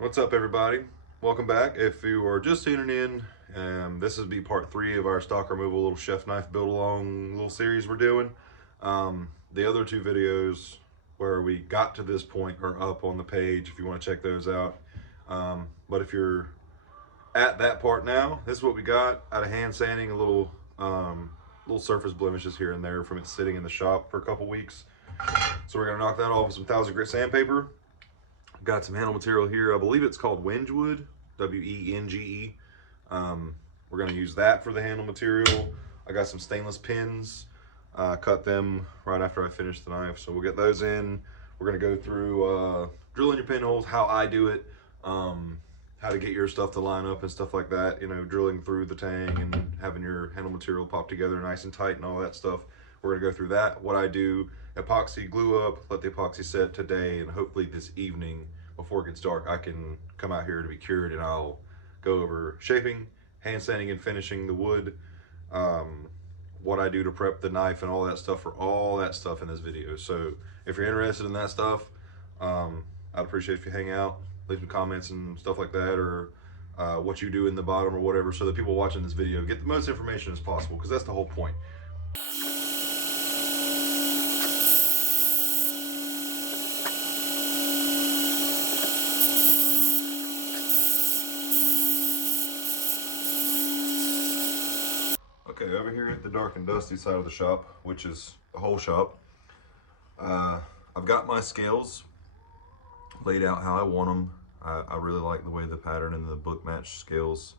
What's up, everybody? Welcome back. If you are just tuning in, this is part 3 of our stock removal little chef knife build along little series we're doing. The other two videos where we got to this point are up on the page if you want to check those out. But if you're at that part now, this is what we got out of hand sanding, a little surface blemishes here and there from it sitting in the shop for a couple weeks. So we're gonna knock that off with some 1000 grit sandpaper. Got some handle material here. I believe it's called Wengwood, W-E-N-G-E. We're going to use that for the handle material. I got some stainless pins. Cut them right after I finish the knife. So we'll get those in. We're going to go through drilling your pinholes, how I do it, how to get your stuff to line up and stuff like that. You know, drilling through the tang and having your handle material pop together nice and tight and all that stuff. We're going to go through that. What I do, epoxy, glue up, let the epoxy set today, and hopefully this evening before it gets dark I can come out here to be cured, and I'll go over shaping, hand sanding and finishing the wood, what I do to prep the knife and all that stuff, for all that stuff in this video. So if you're interested in that stuff, I'd appreciate if you hang out, leave some comments and stuff like that, or what you do in the bottom or whatever, so that people watching this video get the most information as possible, because that's the whole point. Okay, over here at the dark and dusty side of the shop, which is the whole shop, I've got my scales laid out how I want them. I really like the way the pattern and the book match scales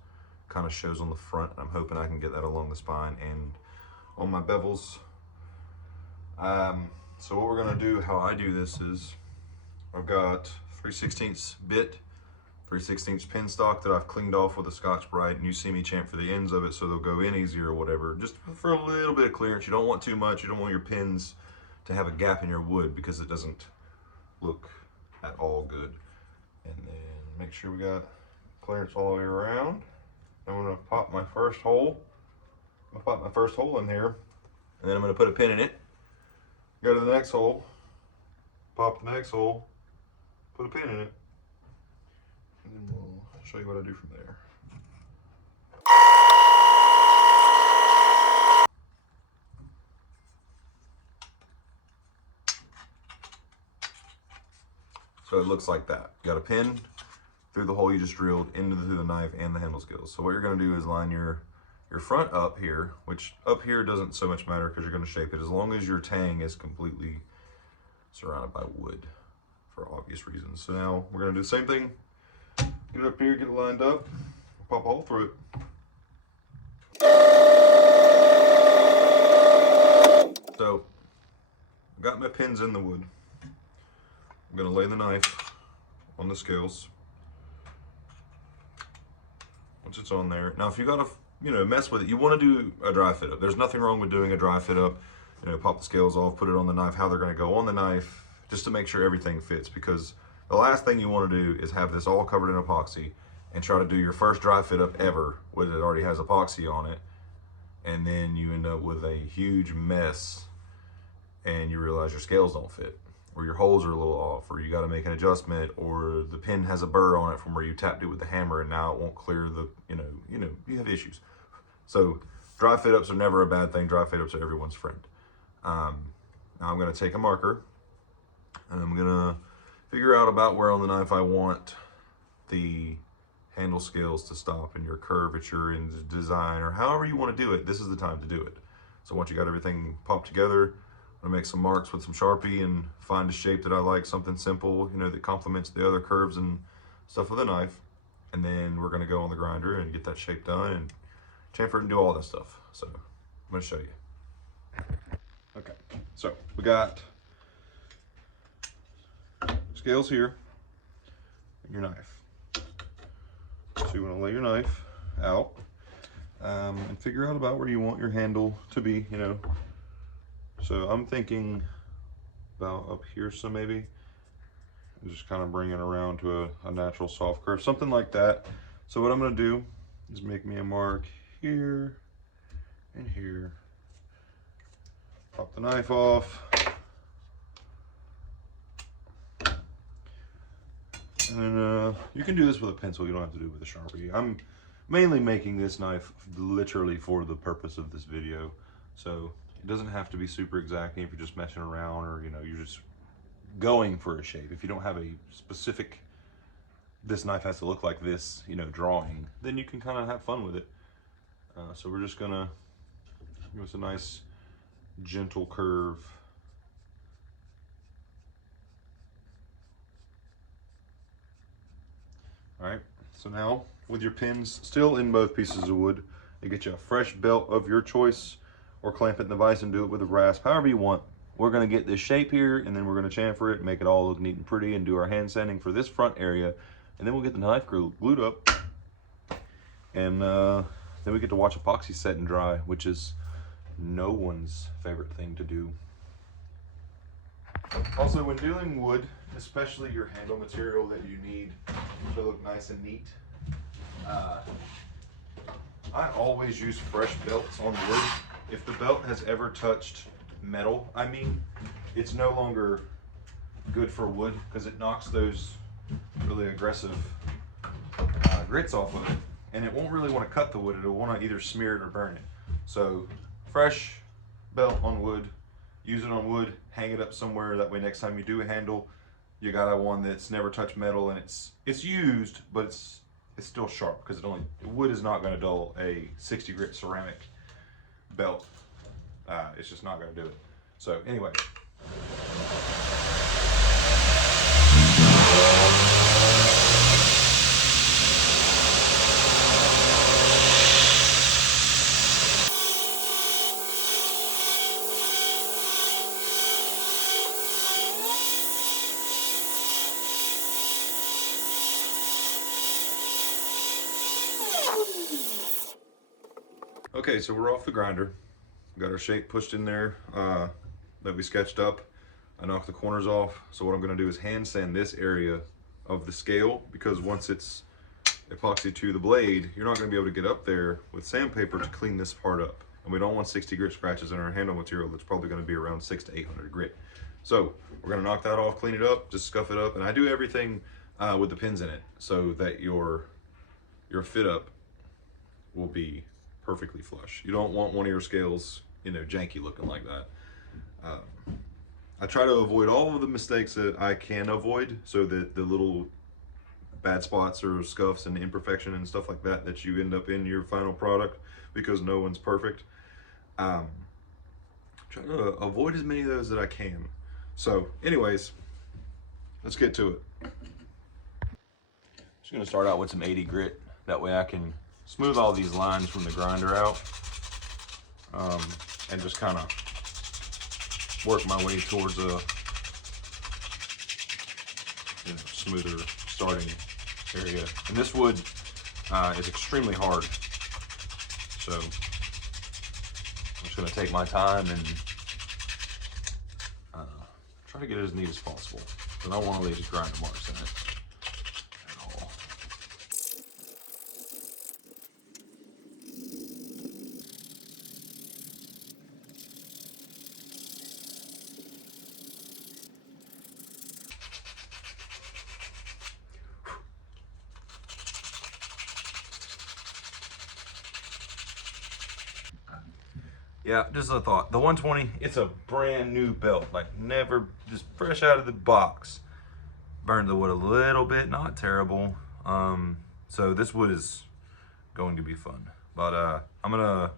kind of shows on the front. I'm hoping I can get that along the spine and on my bevels. So what we're going to do, how I do this is, I've got 3/16 bit, 3/16 pin stock that I've cleaned off with a Scotch-Brite, and you see me chamfer the ends of it so they'll go in easier or whatever, just for a little bit of clearance. You don't want too much. You don't want your pins to have a gap in your wood because it doesn't look at all good. And then make sure we got clearance all the way around. I'm gonna pop my first hole. I'm gonna pop my first hole in here, and then I'm gonna put a pin in it. Go to the next hole, pop the next hole, put a pin in it, and then we'll show you what I do from there. So it looks like that. You got a pin through the hole you just drilled into the knife and the handle skills. So what you're gonna do is line your front up here, which up here doesn't so much matter because you're gonna shape it, as long as your tang is completely surrounded by wood for obvious reasons. So now we're gonna do the same thing. Get it up here, get it lined up, pop a hole through it. So I've got my pins in the wood. I'm gonna lay the knife on the scales once it's on there. Now if you gotta mess with it, you want to do a dry fit up. There's nothing wrong with doing a dry fit up. Pop the scales off, put it on the knife, how they're going to go on the knife, just to make sure everything fits, because the last thing you want to do is have this all covered in epoxy and try to do your first dry fit up ever when it already has epoxy on it, and then you end up with a huge mess and you realize your scales don't fit, or your holes are a little off, or you got to make an adjustment, or the pin has a burr on it from where you tapped it with the hammer and now it won't clear the, you have issues. So dry fit ups are never a bad thing. Dry fit ups are everyone's friend. Now I'm going to take a marker and I'm going to figure out about where on the knife I want the handle scales to stop, and your curvature and the design, or however you want to do it. This is the time to do it. So once you got everything popped together, I'm going to make some marks with some Sharpie and find a shape that I like, something simple, that complements the other curves and stuff with the knife. And then we're going to go on the grinder and get that shape done and chamfer it and do all that stuff. So I'm going to show you. Okay, so we got scales here and your knife. So you want to lay your knife out and figure out about where you want your handle to be, So I'm thinking about up here, so maybe just kind of bring it around to a natural soft curve, something like that. So what I'm going to do is make me a mark here and here. Pop the knife off. And you can do this with a pencil, you don't have to do it with a Sharpie. I'm mainly making this knife literally for the purpose of this video. So it doesn't have to be super exacting if you're just messing around, or you know, you're just going for a shape. If you don't have a specific, this knife has to look like this, you know, drawing, then you can kind of have fun with it. So we're just gonna give us a nice gentle curve. All right, so now with your pins still in both pieces of wood, you get you a fresh belt of your choice, or clamp it in the vise and do it with a rasp, however you want. We're gonna get this shape here, and then we're gonna chamfer it, make it all look neat and pretty, and do our hand sanding for this front area, and then we'll get the knife glued up, and then we get to watch epoxy set and dry, which is no one's favorite thing to do. Also, when doing wood, especially your handle material that you need to look nice and neat, I always use fresh belts on wood. If the belt has ever touched metal, I mean, it's no longer good for wood because it knocks those really aggressive grits off of it, and it won't really want to cut the wood. It'll want to either smear it or burn it. So fresh belt on wood, use it on wood, hang it up somewhere, that way next time you do a handle, you got one that's never touched metal, and it's used, but it's still sharp, because wood is not going to dull a 60 grit ceramic belt. It's just not going to do it. So anyway. Okay, so we're off the grinder. Got our shape pushed in there that we sketched up. I knocked the corners off. So what I'm gonna do is hand sand this area of the scale, because once it's epoxy to the blade, you're not gonna be able to get up there with sandpaper to clean this part up. And we don't want 60 grit scratches in our handle material that's probably gonna be around 600 to 800 grit. So we're gonna knock that off, clean it up, just scuff it up. And I do everything with the pins in it so that your fit up will be perfectly flush. You don't want one of your scales, you know, janky looking like that. I try to avoid all of the mistakes that I can avoid, so that the little bad spots or scuffs and imperfection and stuff like that that you end up in your final product, because no one's perfect. Try to avoid as many of those that I can. So anyways, let's get to it. Just gonna start out with some 80 grit. That way I can smooth all these lines from the grinder out, and just kind of work my way towards a smoother starting area. And this wood is extremely hard, so I'm just going to take my time and try to get it as neat as possible. I don't want to leave these grinder marks in it. Yeah, just a thought. The 120, it's a brand new belt, like never, just fresh out of the box. Burned the wood a little bit, not terrible. So this wood is going to be fun. But I'm gonna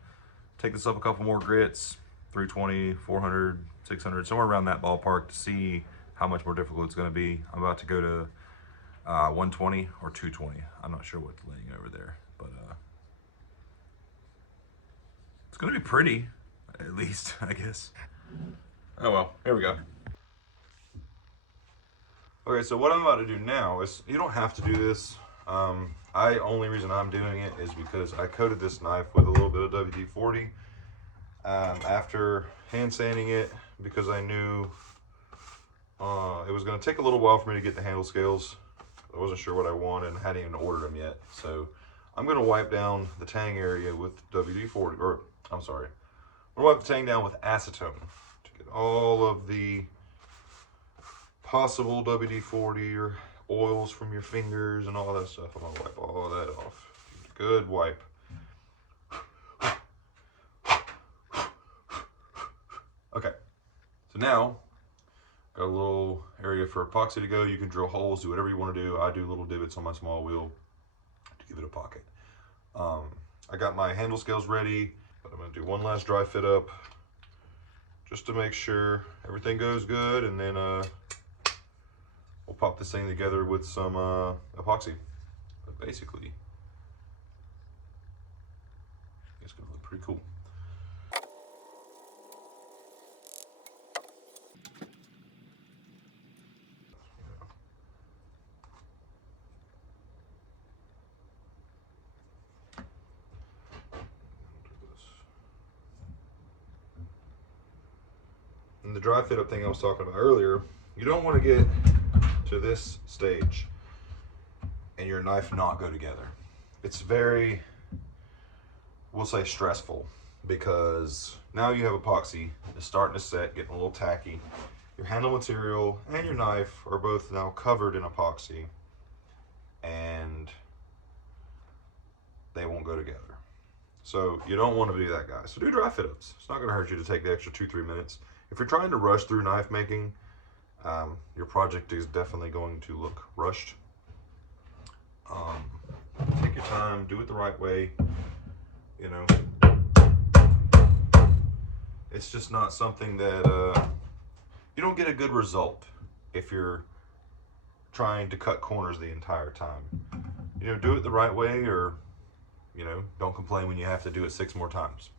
take this up a couple more grits, 320, 400, 600, somewhere around that ballpark, to see how much more difficult it's gonna be. I'm about to go to 120 or 220. I'm not sure what's laying over there, but it's gonna be pretty. At least, I guess. Oh well, here we go. Okay, so what I'm about to do now is, you don't have to do this. Only reason I'm doing it is because I coated this knife with a little bit of WD-40 after hand sanding it, because I knew it was going to take a little while for me to get the handle scales. I wasn't sure what I wanted and hadn't even ordered them yet. So I'm going to wipe down the tang area with WD-40, or I'm sorry. I'm going to wipe the tang down with acetone to get all of the possible WD-40 oils from your fingers and all that stuff. I'm gonna wipe all that off. Good wipe. Okay, so now got a little area for epoxy to go. You can drill holes, do whatever you want to do. I do little divots on my small wheel to give it a pocket. I got my handle scales ready, but I'm going to do one last dry fit up just to make sure everything goes good, and then we'll pop this thing together with some epoxy. But basically, it's going to look pretty cool. And the dry fit up thing I was talking about earlier, you don't want to get to this stage and your knife not go together. It's very, we'll say, stressful, because now you have epoxy, it's starting to set, getting a little tacky. Your handle material and your knife are both now covered in epoxy, and they won't go together. So you don't want to do that, guys. So do dry fit ups. It's not going to hurt you to take the extra 2-3 minutes. If you're trying to rush through knife making, your project is definitely going to look rushed. Take your time, do it the right way. You know, it's just not something that you don't get a good result if you're trying to cut corners the entire time. You know, do it the right way, or, you know, don't complain when you have to do it 6 more times.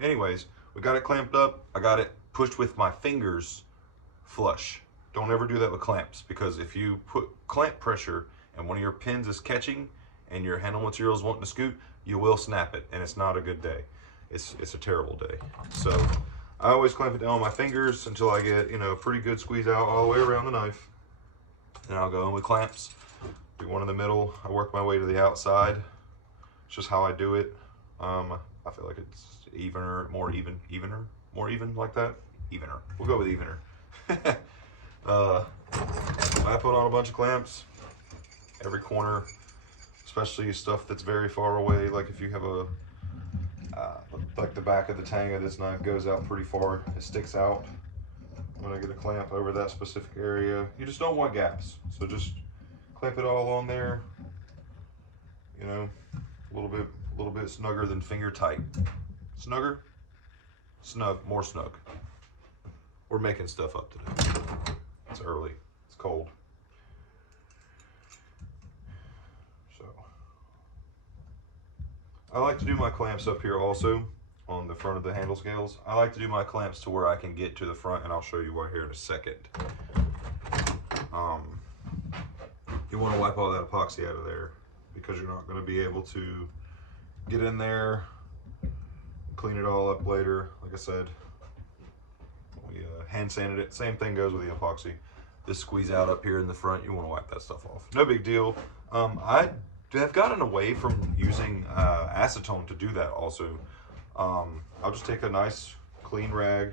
Anyways, we got it clamped up. I got it pushed with my fingers flush. Don't ever do that with clamps, because if you put clamp pressure and one of your pins is catching and your handle material is wanting to scoot, you will snap it, and it's not a good day. It's a terrible day. So I always clamp it down on my fingers until I get, you know, a pretty good squeeze out all the way around the knife. And I'll go in with clamps, do one in the middle. I work my way to the outside. It's just how I do it. I feel like it's evener, more even like that. Evener. We'll go with evener. I put on a bunch of clamps every corner, especially stuff that's very far away. Like if you have a, like the back of the tang of this knife goes out pretty far, it sticks out. I'm gonna get a clamp over that specific area. You just don't want gaps, so just clamp it all on there. You know, a little bit snugger than finger tight. Snugger, snug, more snug. We're making stuff up today. It's early, it's cold. So, I like to do my clamps up here also on the front of the handle scales. I like to do my clamps to where I can get to the front, and I'll show you why here in a second. You want to wipe all that epoxy out of there, because you're not going to be able to get in there, clean it all up later. Like I said, we hand sanded it. Same thing goes with the epoxy. This squeeze out up here in the front, you want to wipe that stuff off. No big deal. I have gotten away from using acetone to do that also. I'll just take a nice clean rag,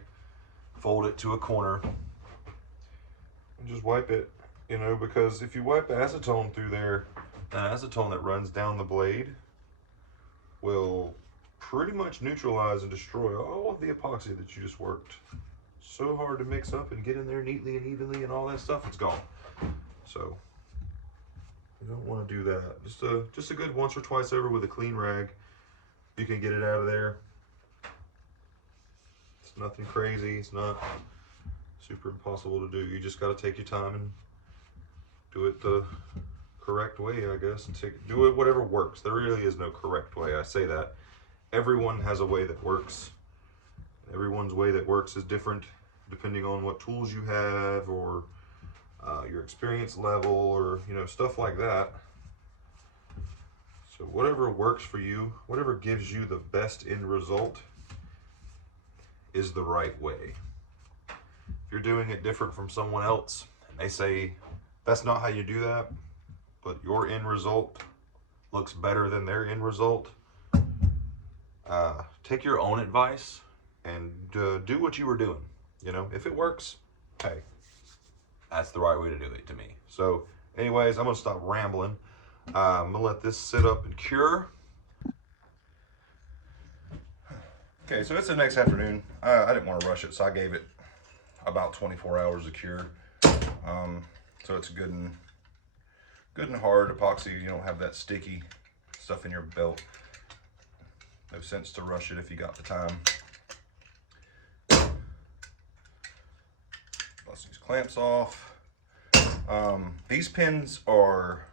fold it to a corner, and just wipe it, you know, because if you wipe acetone through there, the acetone that runs down the blade will pretty much neutralize and destroy all of the epoxy that you just worked so hard to mix up and get in there neatly and evenly and all that stuff. It's gone. So you don't want to do that. Just a good once or twice over with a clean rag. You can get it out of there. It's nothing crazy. It's not super impossible to do. You just got to take your time and do it the correct way, I guess. Do it whatever works. There really is no correct way. I say that. Everyone has a way that works. Everyone's way that works is different depending on what tools you have, or your experience level, or, you know, stuff like that. So whatever works for you, whatever gives you the best end result, is the right way. If you're doing it different from someone else and they say that's not how you do that, but your end result looks better than their end result, take your own advice and do what you were doing. You know, if it works, hey, that's the right way to do it to me. So Anyways, I'm gonna stop rambling. I'm gonna let this sit up and cure. Okay, so it's the next afternoon. I didn't want to rush it, so I gave it about 24 hours to cure. So it's good and hard epoxy. You don't have that sticky stuff in your belt. No sense to rush it if you got the time. Bust these clamps off. These pins are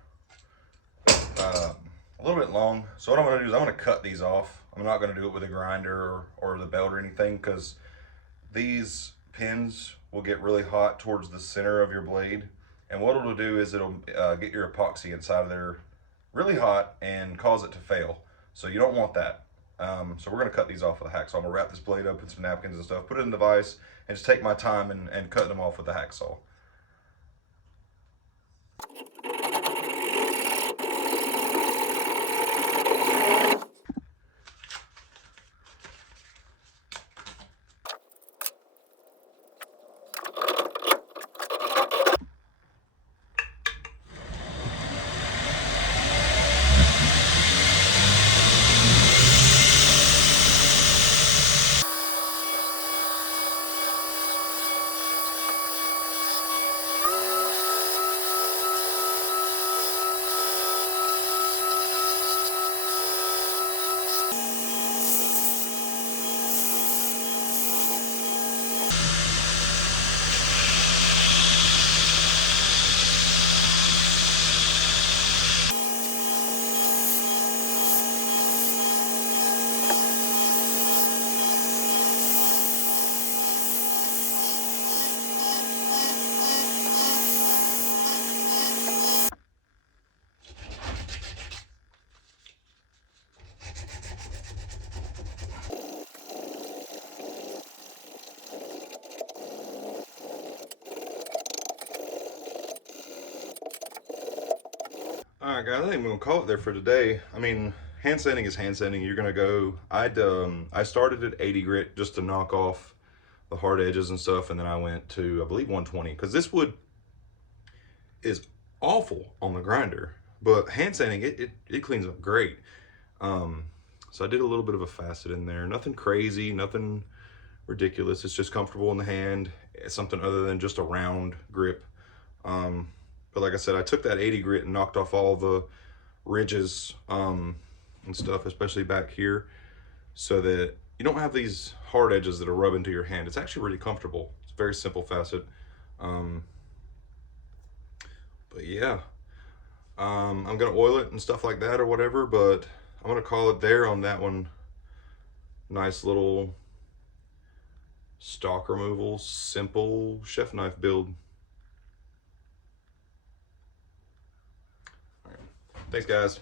a little bit long, so what I'm going to do is I'm going to cut these off. I'm not going to do it with a grinder or the belt or anything, because these pins will get really hot towards the center of your blade, and what it'll do is it'll get your epoxy inside of there really hot and cause it to fail. So you don't want that. So we're going to cut these off with a hacksaw. I'm going to wrap this blade up in some napkins and stuff, put it in the vise, and just take my time and cut them off with a hacksaw. Alright guys, I think we're gonna call it there for today. I mean, hand sanding is hand sanding. You're gonna go, I started at 80 grit just to knock off the hard edges and stuff, and then I went to, I believe, 120, because this wood is awful on the grinder, but hand sanding, it cleans up great. So I did a little bit of a facet in there. Nothing crazy, nothing ridiculous. It's just comfortable in the hand. It's something other than just a round grip. But like I said, I took that 80 grit and knocked off all the ridges and stuff, especially back here, so that you don't have these hard edges that are rubbing into your hand. It's actually really comfortable. It's a very simple facet. But yeah, I'm gonna oil it and stuff like that or whatever, but I'm gonna call it there on that one. Nice little stock removal, simple chef knife build. Thanks, guys.